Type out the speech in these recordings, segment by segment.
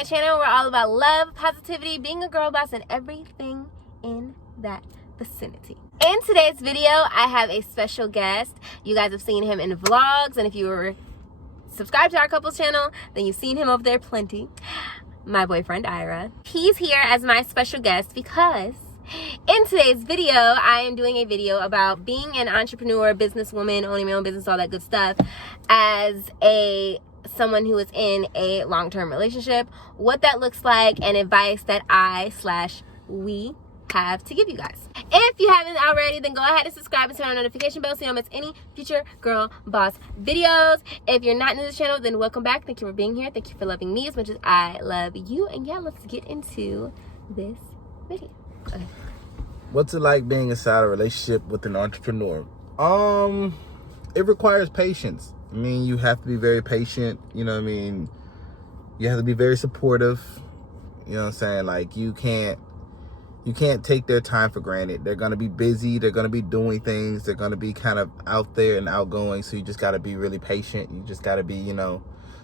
my channel. We're all about love, positivity, being a girl boss, and everything in that vicinity. In today's video, I have a special guest. You guys have seen him in vlogs, and if you were subscribed to our couples channel, then you've seen him over there plenty. My boyfriend, Ira. He's here as my special guest because in today's video, I am doing a video about being an entrepreneur, businesswoman, owning my own business, all that good stuff, as someone who is in a long-term relationship, what that looks like, and advice that we have to give you guys. If you haven't already, then go ahead and subscribe and turn on the notification bell so you don't miss any future girl boss videos. If you're not new to this channel, then welcome back. Thank you for being here. Thank you for loving me as much as I love you. And yeah, let's get into this video. Okay. What's it like being inside a relationship with an entrepreneur? It requires patience. I mean, you have to be very patient. You know what I mean? You have to be very supportive. You know what I'm saying? Like, you can't take their time for granted. They're going to be busy. They're going to be doing things. They're going to be kind of out there and outgoing. So you just got to be really patient. You just got to be,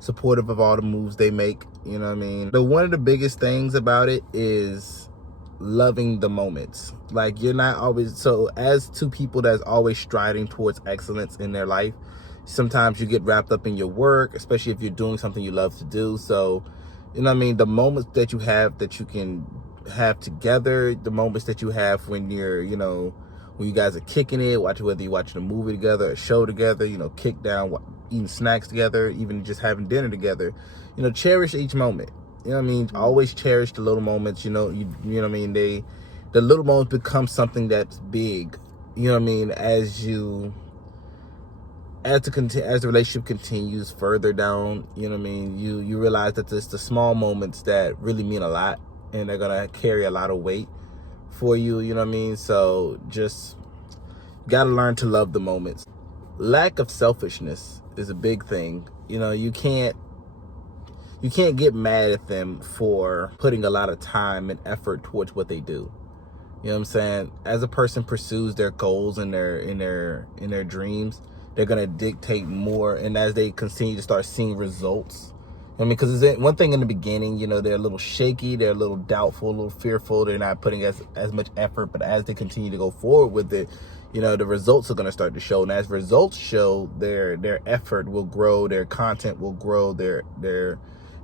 supportive of all the moves they make. You know what I mean? One of the biggest things about it is loving the moments. Like, you're not always, so as two people that's always striving towards excellence in their life, sometimes you get wrapped up in your work, especially if you're doing something you love to do. So, you know what I mean? The moments that you have that you can have together, the moments that you have when you're, when you guys are kicking it, whether you're watching a movie together, a show together, kick down, eating snacks together, even just having dinner together, cherish each moment. You know what I mean? Always cherish the little moments. You know what I mean? The little moments become something that's big. You know what I mean? As the relationship continues further down, you know what I mean? You realize that it's the small moments that really mean a lot, and they're gonna carry a lot of weight for you. You know what I mean? So just gotta learn to love the moments. Lack of selfishness is a big thing. You can't get mad at them for putting a lot of time and effort towards what they do. You know what I'm saying? As a person pursues their goals and their dreams, they're gonna dictate more. And as they continue to start seeing results, because one thing in the beginning, they're a little shaky, they're a little doubtful, a little fearful, they're not putting as much effort. But as they continue to go forward with it, the results are going to start to show. And as results show, their effort will grow, their content will grow, their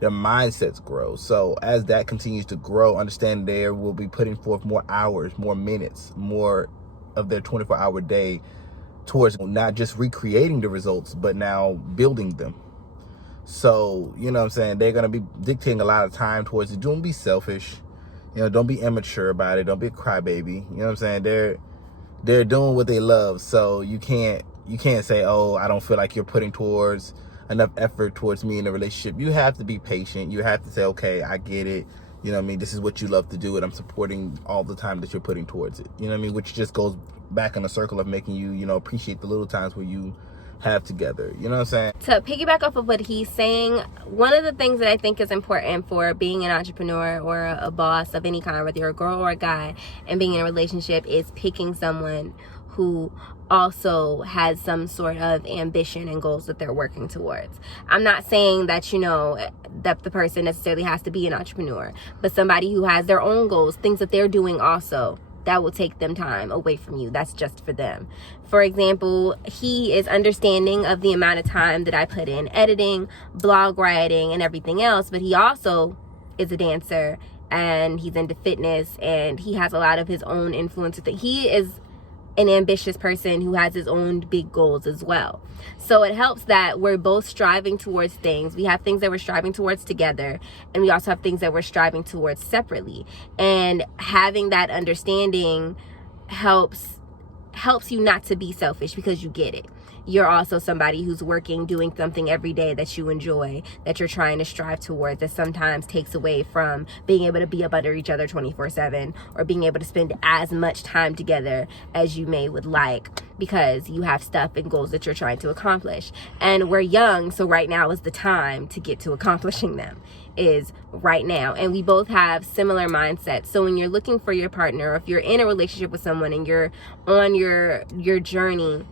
mindsets grow. So as that continues to grow, understand they will be putting forth more hours, more minutes, more of their 24-hour day towards not just recreating the results, but now building them. So, you know what I'm saying? They're going to be dictating a lot of time towards it. Don't be selfish. Don't be immature about it. Don't be a crybaby. You know what I'm saying? They're doing what they love. So you can't say, oh, I don't feel like you're putting towards enough effort towards me in a relationship. You have to be patient. You have to say, okay, I get it. You know what I mean? This is what you love to do, and I'm supporting all the time that you're putting towards it. You know what I mean? Which just goes back in a circle of making you, appreciate the little times where you have together. You know what I'm saying? To piggyback off of what he's saying, one of the things that I think is important for being an entrepreneur or a boss of any kind, whether you're a girl or a guy, and being in a relationship, is picking someone who also has some sort of ambition and goals that they're working towards. I'm not saying that, that the person necessarily has to be an entrepreneur, but somebody who has their own goals, things that they're doing also, that will take them time away from you. That's just for them. For example, he is understanding of the amount of time that I put in editing, blog writing, and everything else, but he also is a dancer, and he's into fitness, and he has a lot of his own influence. He is an ambitious person who has his own big goals as well. So it helps that we're both striving towards things. We have things that we're striving towards together, and we also have things that we're striving towards separately. And having that understanding helps you not to be selfish, because you get it. You're also somebody who's working, doing something every day that you enjoy, that you're trying to strive towards, that sometimes takes away from being able to be up under each other 24/7, or being able to spend as much time together as you would like, because you have stuff and goals that you're trying to accomplish. And we're young, so right now is the time to get to accomplishing them, is right now. And we both have similar mindsets. So when you're looking for your partner, or if you're in a relationship with someone and you're on your journey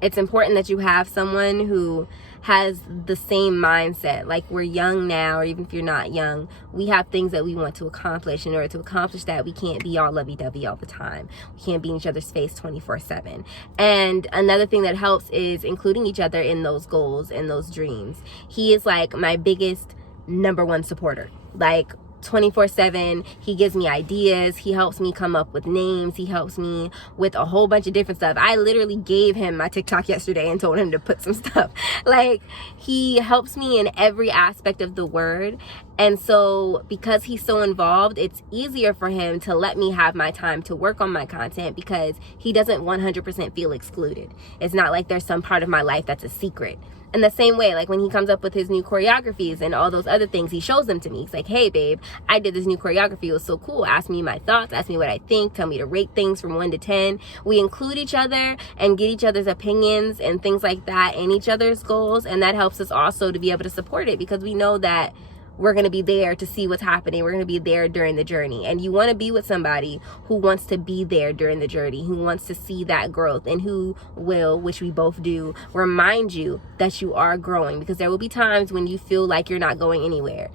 It's important that you have someone who has the same mindset. Like, we're young now, or even if you're not young, we have things that we want to accomplish. In order to accomplish that, we can't be all lovey-dovey all the time. We can't be in each other's face 24/7. And another thing that helps is including each other in those goals and those dreams. He is like my biggest number one supporter. Like, 24/7. He gives me ideas. He helps me come up with names. He helps me with a whole bunch of different stuff. I literally gave him my TikTok yesterday and told him to put some stuff. Like, he helps me in every aspect of the word. And so because he's so involved, it's easier for him to let me have my time to work on my content, because he doesn't 100% feel excluded. It's not like there's some part of my life that's a secret. In the same way, like when he comes up with his new choreographies and all those other things, he shows them to me. He's like, hey, babe, I did this new choreography. It was so cool. Ask me my thoughts. Ask me what I think. Tell me to rate things from 1 to 10. We include each other and get each other's opinions and things like that in each other's goals. And that helps us also to be able to support it, because we know that we're going to be there to see what's happening. We're going to be there during the journey. And you want to be with somebody who wants to be there during the journey, who wants to see that growth, and who will, which we both do, remind you that you are growing, because there will be times when you feel like you're not going anywhere.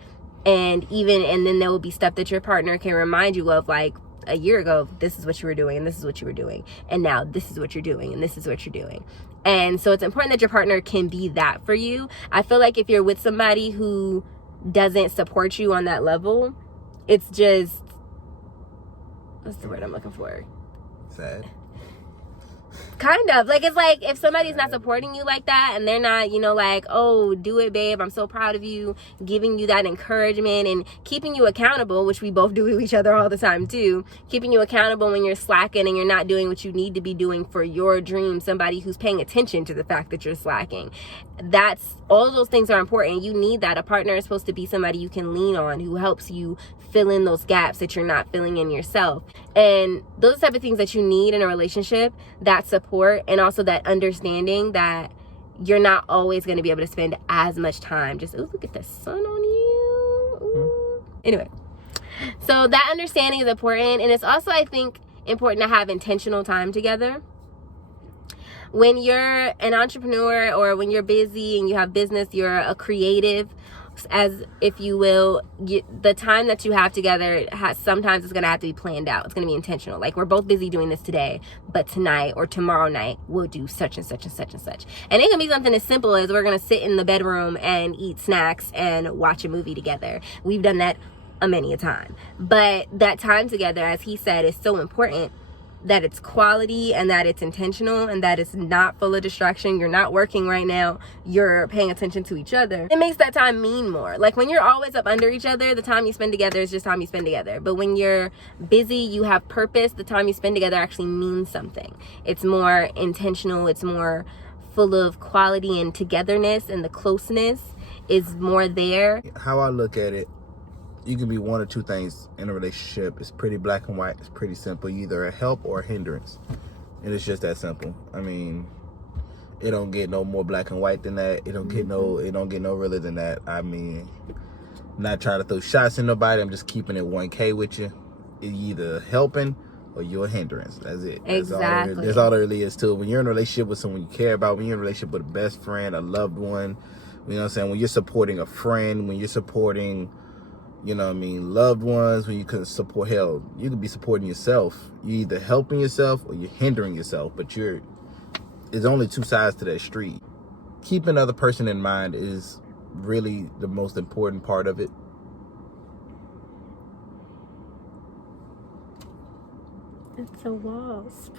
And then there will be stuff that your partner can remind you of, like, a year ago, this is what you were doing, and this is what you were doing. And now this is what you're doing, and this is what you're doing. And so it's important that your partner can be that for you. I feel like if you're with somebody who doesn't support you on that level, it's just, what's the word I'm looking for? Sad. Kind of. Like, it's like if somebody's not supporting you like that, and they're not, like, oh, do it, babe, I'm so proud of you, giving you that encouragement and keeping you accountable, which we both do to each other all the time too, keeping you accountable when you're slacking and you're not doing what you need to be doing for your dream, somebody who's paying attention to the fact that you're slacking. That's, all of those things are important. You need that. A partner is supposed to be somebody you can lean on, who helps you fill in those gaps that you're not filling in yourself. And those are the type of things that you need in a relationship, that support, and also that understanding that you're not always going to be able to spend as much time. Just, ooh, look at the sun on you. Ooh. Anyway, so that understanding is important. And it's also, I think, important to have intentional time together. When you're an entrepreneur, or when you're busy and you have business, you're a creative, as if you will, the time that you have together sometimes it's going to have to be planned out. It's going to be intentional. Like, we're both busy doing this today, but tonight or tomorrow night we'll do such and such and such and such. And it can be something as simple as we're going to sit in the bedroom and eat snacks and watch a movie together. We've done that many a time. But that time together, as he said, is so important, that it's quality and that it's intentional and that it's not full of distraction. You're not working right now. You're paying attention to each other. It makes that time mean more. Like, when you're always up under each other, the time you spend together is just time you spend together. But when you're busy, you have purpose, the time you spend together actually means something. It's more intentional. It's more full of quality and togetherness, and the closeness is more there. How I look at it, you can be one or two things in a relationship. It's pretty black and white. It's pretty simple. You're either a help or a hindrance. And it's just that simple. I mean, it don't get no more black and white than that. It don't get no realer than that. I mean, I'm not trying to throw shots at nobody. I'm just keeping it 1K with you. You're either helping or you're a hindrance. That's it. Exactly. That's all there really is to it. When you're in a relationship with someone you care about, when you're in a relationship with a best friend, a loved one, you know what I'm saying? When you're supporting a friend, when you're supporting, loved ones, when you can support, hell, you can be supporting yourself. You're either helping yourself or you're hindering yourself, but there's only two sides to that street. Keeping the other person in mind is really the most important part of it. It's a wasp.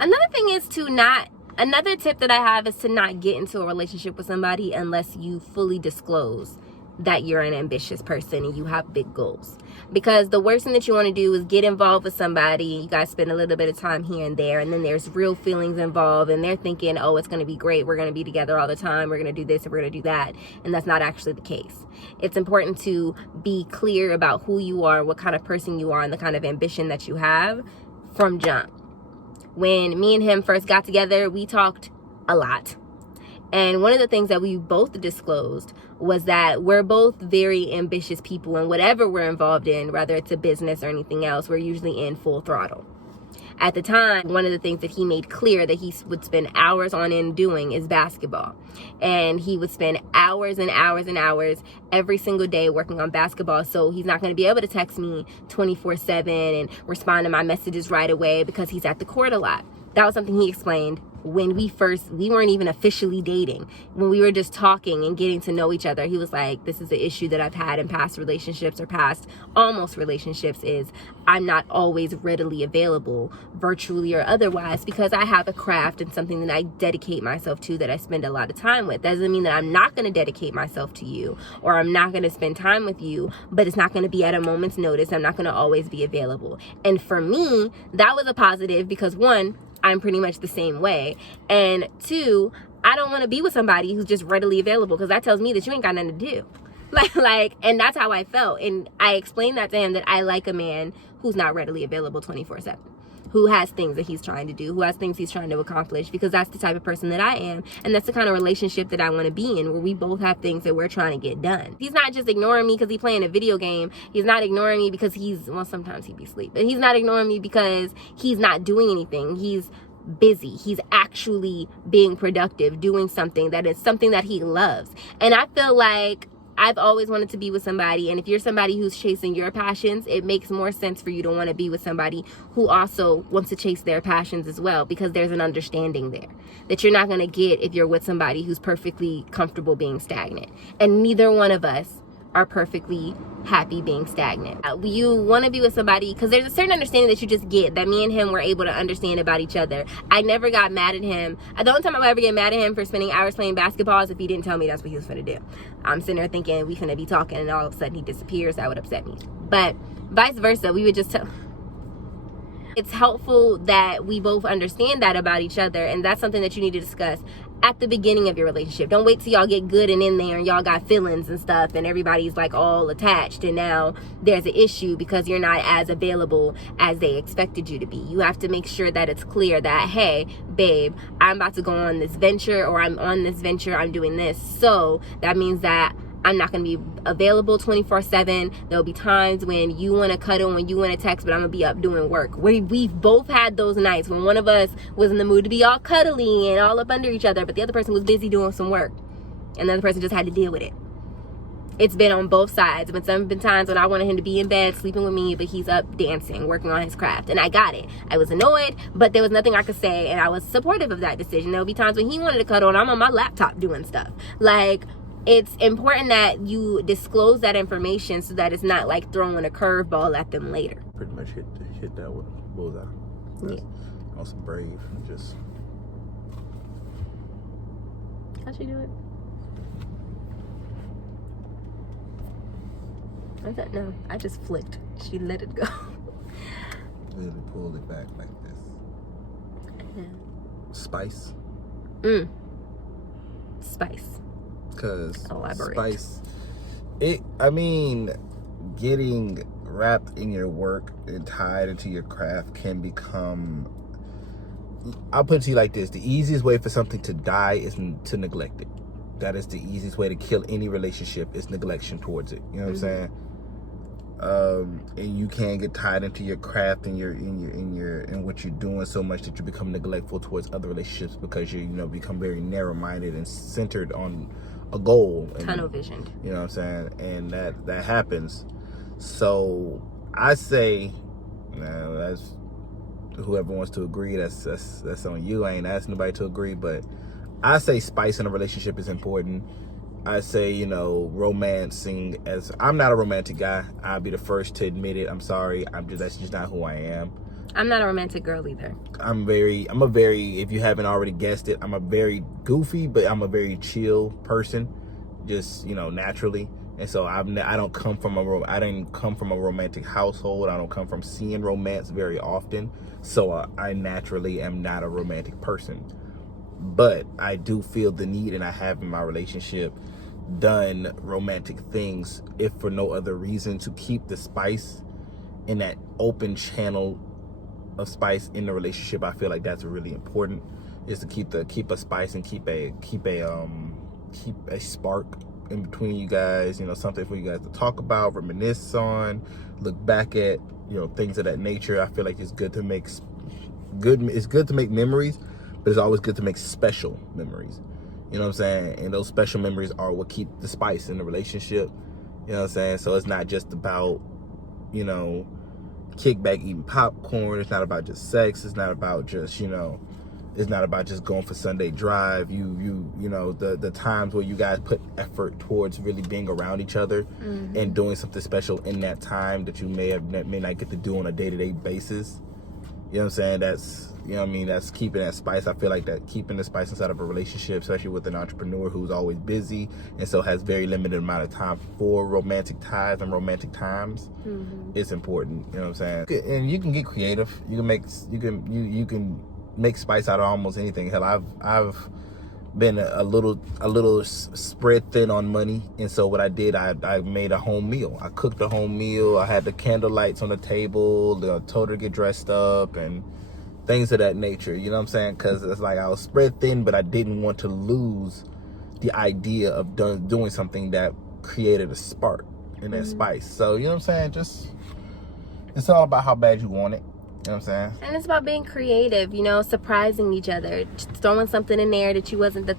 Another tip that I have is to not get into a relationship with somebody unless you fully disclose that you're an ambitious person and you have big goals. Because the worst thing that you want to do is get involved with somebody, you guys spend a little bit of time here and there, and then there's real feelings involved, and they're thinking, oh, it's going to be great, we're going to be together all the time, we're going to do this and we're going to do that, and that's not actually the case. It's important to be clear about who you are, what kind of person you are, and the kind of ambition that you have from jump. When me and him first got together, we talked a lot. And one of the things that we both disclosed was that we're both very ambitious people, and whatever we're involved in, whether it's a business or anything else, we're usually in full throttle. At the time, one of the things that he made clear that he would spend hours on end doing is basketball. And he would spend hours and hours and hours every single day working on basketball. So he's not going to be able to text me 24/7 and respond to my messages right away because he's at the court a lot. That was something he explained when we weren't even officially dating. When we were just talking and getting to know each other, he was like, this is the issue that I've had in past relationships or past almost relationships, is I'm not always readily available, virtually or otherwise, because I have a craft and something that I dedicate myself to, that I spend a lot of time with. That doesn't mean that I'm not going to dedicate myself to you, or I'm not going to spend time with you, but it's not going to be at a moment's notice. I'm not going to always be available. And for me, that was a positive because, one, I'm pretty much the same way. And two, I don't want to be with somebody who's just readily available, because that tells me that you ain't got nothing to do. Like, and that's how I felt. And I explained that to him, that I like a man who's not readily available 24/7, who has things that he's trying to do, who has things he's trying to accomplish, because that's the type of person that I am. And that's the kind of relationship that I want to be in, where we both have things that we're trying to get done. He's not just ignoring me because he's playing a video game. He's not ignoring me because well, sometimes he'd be asleep, but he's not ignoring me because he's not doing anything. He's busy. He's actually being productive, doing something that is something that he loves. And I feel like I've always wanted to be with somebody, and if you're somebody who's chasing your passions, it makes more sense for you to want to be with somebody who also wants to chase their passions as well, because there's an understanding there that you're not going to get if you're with somebody who's perfectly comfortable being stagnant. And neither one of us are perfectly happy being stagnant. You want to be with somebody because there's a certain understanding that you just get, that me and him were able to understand about each other. I never got mad at him. The only time I would ever get mad at him for spending hours playing basketball is if he didn't tell me that's what he was finna do. I'm sitting there thinking we finna be talking, and all of a sudden he disappears. That would upset me. But vice versa, we would just tell. It's helpful that we both understand that about each other, and that's something that you need to discuss at the beginning of your relationship. Don't wait till y'all get good and in there and y'all got feelings and stuff and everybody's like all attached, and now there's an issue because you're not as available as they expected you to be. You have to make sure that it's clear that, hey, babe, I'm about to go on this venture, or I'm on this venture, I'm doing this. So that means that I'm not going to be available 24/7. There'll be times when you want to cuddle, when you want to text, but I'm going to be up doing work. We've both had those nights when one of us was in the mood to be all cuddly and all up under each other, but the other person was busy doing some work, and the other person just had to deal with it. It's been on both sides. But some been times when I wanted him to be in bed sleeping with me, but he's up dancing, working on his craft, and I got it. I was annoyed, but there was nothing I could say, and I was supportive of that decision. There'll be times when he wanted to cuddle and I'm on my laptop doing stuff. Like, it's important that you disclose that information so that it's not like throwing a curveball at them later. Pretty much hit that with bullseye. Yeah. Also brave. Just. How'd you do it? I thought, no, I just flicked. She let it go. Really pulled it back like this. Yeah. Spice. Spice. Because Elaborate. spice, getting wrapped in your work and tied into your craft can become, I'll put it to you like this: the easiest way for something to die is to neglect it. That is the easiest way to kill any relationship, is neglection towards it. You know what I'm saying? And you can't get tied into your craft and in what you're doing so much that you become neglectful towards other relationships, because you become very narrow-minded and centered on a goal, and tunnel visioned. You know what I'm saying? And that happens. So I say, that's whoever wants to agree, that's on you. I ain't asking nobody to agree, but I say spice in a relationship is important. I say, romancing, as I'm not a romantic guy. I'll be the first to admit it. I'm sorry. That's just not who I am. I'm not a romantic girl either. I'm a very, if you haven't already guessed it, I'm a very goofy, but I'm a very chill person, just, naturally. And so I didn't come from a romantic household. I don't come from seeing romance very often. So I naturally am not a romantic person. But I do feel the need, and I have in my relationship done romantic things, if for no other reason, to keep the spice in that open channel of spice in the relationship. I feel like that's really important, is to keep a spice and keep a spark in between you guys, something for you guys to talk about, reminisce on, look back at, things of that nature. I feel like it's good to make good. It's good to make memories, but it's always good to make special memories. You know what I'm saying? And those special memories are what keep the spice in the relationship. You know what I'm saying? So it's not just about, you know, kickback eating popcorn. It's not about just sex. It's not about just, you know, it's not about just going for Sunday drive. You know, the times where you guys put effort towards really being around each other and doing something special in that time that you may not get to do on a day-to-day basis. You know what I'm saying? That's, you know what I mean? That's keeping that spice. I feel like that keeping the spice inside of a relationship, especially with an entrepreneur who's always busy and so has very limited amount of time for romantic ties and romantic times, it's important. You know what I'm saying? And you can get creative. You can make spice out of almost anything. Hell, I've been a little spread thin on money, and so what I did, I made a home meal. I cooked a home meal. I had the candle lights on the table. I told her to get dressed up and things of that nature. You know what I'm saying? Because it's like I was spread thin, but I didn't want to lose the idea of doing something that created a spark in that spice. So you know what I'm saying? Just, it's all about how bad you want it. You know what I'm saying? And it's about being creative, you know, surprising each other, just throwing something in there that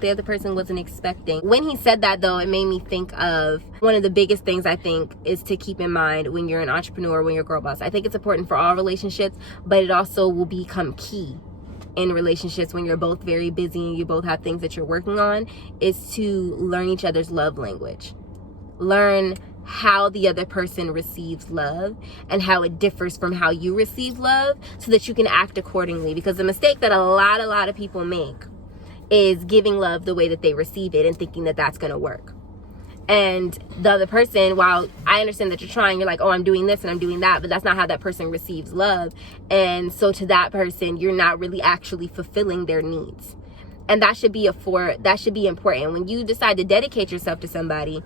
the other person wasn't expecting. When he said that, though, it made me think of one of the biggest things I think is to keep in mind when you're an entrepreneur, when you're a girl boss. I think it's important for all relationships, but it also will become key in relationships when you're both very busy and you both have things that you're working on, is to learn each other's love language. Learn how the other person receives love and how it differs from how you receive love, so that you can act accordingly. Because the mistake that a lot of people make is giving love the way that they receive it and thinking that that's going to work. And the other person, while I understand that you're trying, you're like, oh, I'm doing this and I'm doing that, but that's not how that person receives love. And so to that person, you're not really actually fulfilling their needs. And that should be important. When you decide to dedicate yourself to somebody,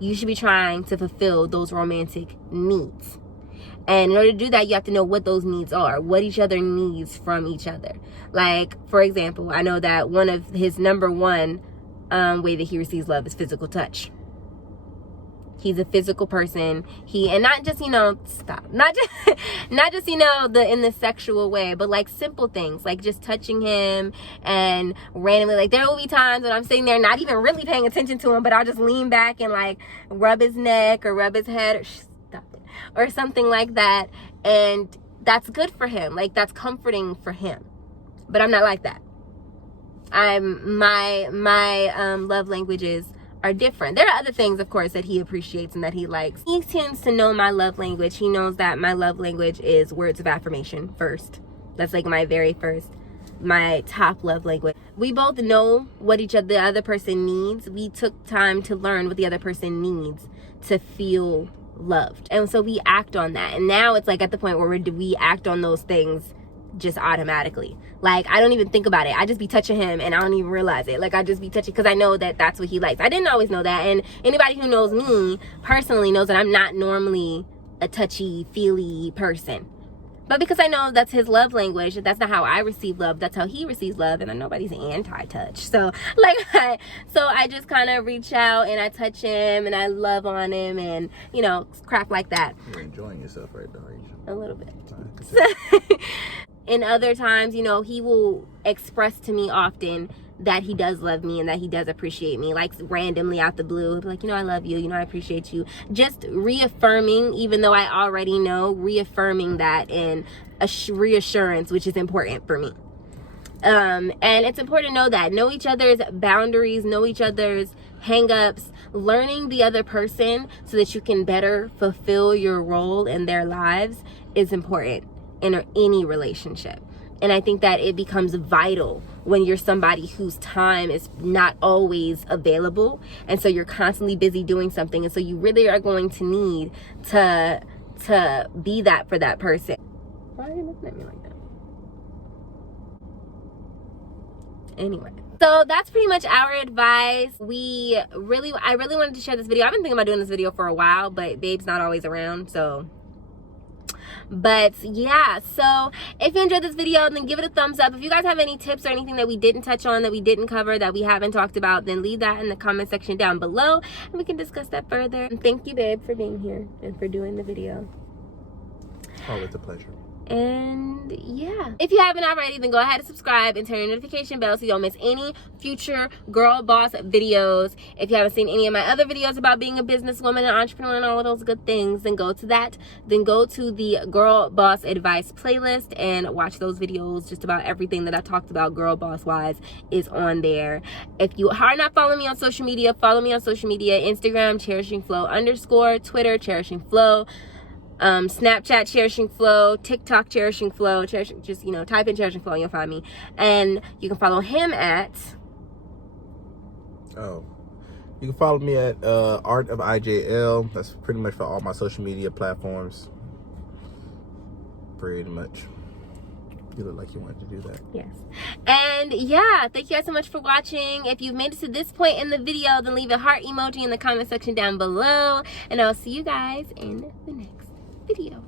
you should be trying to fulfill those romantic needs. And in order to do that, you have to know what those needs are, what each other needs from each other. Like, for example, I know that one of his number one way that he receives love is physical touch. He's a physical person. And not just, not just, in the sexual way, but like simple things, like just touching him and randomly, like there will be times when I'm sitting there not even really paying attention to him, but I'll just lean back and like rub his neck or rub his head or something like that. And that's good for him. Like that's comforting for him. But I'm not like that. My love languages are different. There are other things, of course, that he appreciates and that he likes. He tends to know my love language. He knows that my love language is words of affirmation first. That's like my top love language. We both know what the other person needs. We took time to learn what the other person needs to feel loved. And so we act on that. And now it's like at the point where we act on those things just automatically. Like I don't even think about it. I just be touching him and I don't even realize it. Like I just be touching because I know that that's what he likes. I didn't always know that. And anybody who knows me personally knows that I'm not normally a touchy, feely person. But because I know that's his love language, that's not how I receive love, that's how he receives love, and I know nobody's anti-touch. So I just kind of reach out and I touch him and I love on him and, crap like that. You're enjoying yourself right now, aren't you? A little bit. And other times, he will express to me often that he does love me and that he does appreciate me, like randomly out the blue. He'll be like, I love you, I appreciate you. Just reaffirming, even though I already know, reaffirming that and reassurance, which is important for me. And it's important to know each other's boundaries, know each other's hang-ups, learning the other person so that you can better fulfill your role in their lives is important in any relationship. And I think that it becomes vital when you're somebody whose time is not always available. And so you're constantly busy doing something. And so you really are going to need to be that for that person. Why are you looking at me like that? Anyway. So that's pretty much our advice. I really wanted to share this video. I've been thinking about doing this video for a while, but babe's not always around, so. But yeah, so if you enjoyed this video, then give it a thumbs up. If you guys have any tips or anything that we didn't touch on, that we didn't cover, that we haven't talked about, then leave that in the comment section down below and we can discuss that further. And thank you, babe, for being here and for doing the video. Always a pleasure. And yeah, if you haven't already, then go ahead and subscribe and turn your notification bell so you don't miss any future girl boss videos. If you haven't seen any of my other videos about being a businesswoman and entrepreneur and all of those good things, then go to that. Then go to the girl boss advice playlist and watch those videos. Just about everything that I talked about girl boss wise is on there. If you are not following me on social media, follow me on social media: Instagram CherishingFlo_, Twitter CherishingFlo, Snapchat CherishingFlo, TikTok CherishingFlo. Just, you know, type in CherishingFlo and you'll find me. And you can follow him at you can follow me at ArtofIJL. That's pretty much for all my social media platforms. Pretty much. You look like you wanted to do that. Yes. And yeah, thank you guys so much for watching. If you've made it to this point in the video, then leave a heart emoji in the comment section down below. And I'll see you guys in the next video.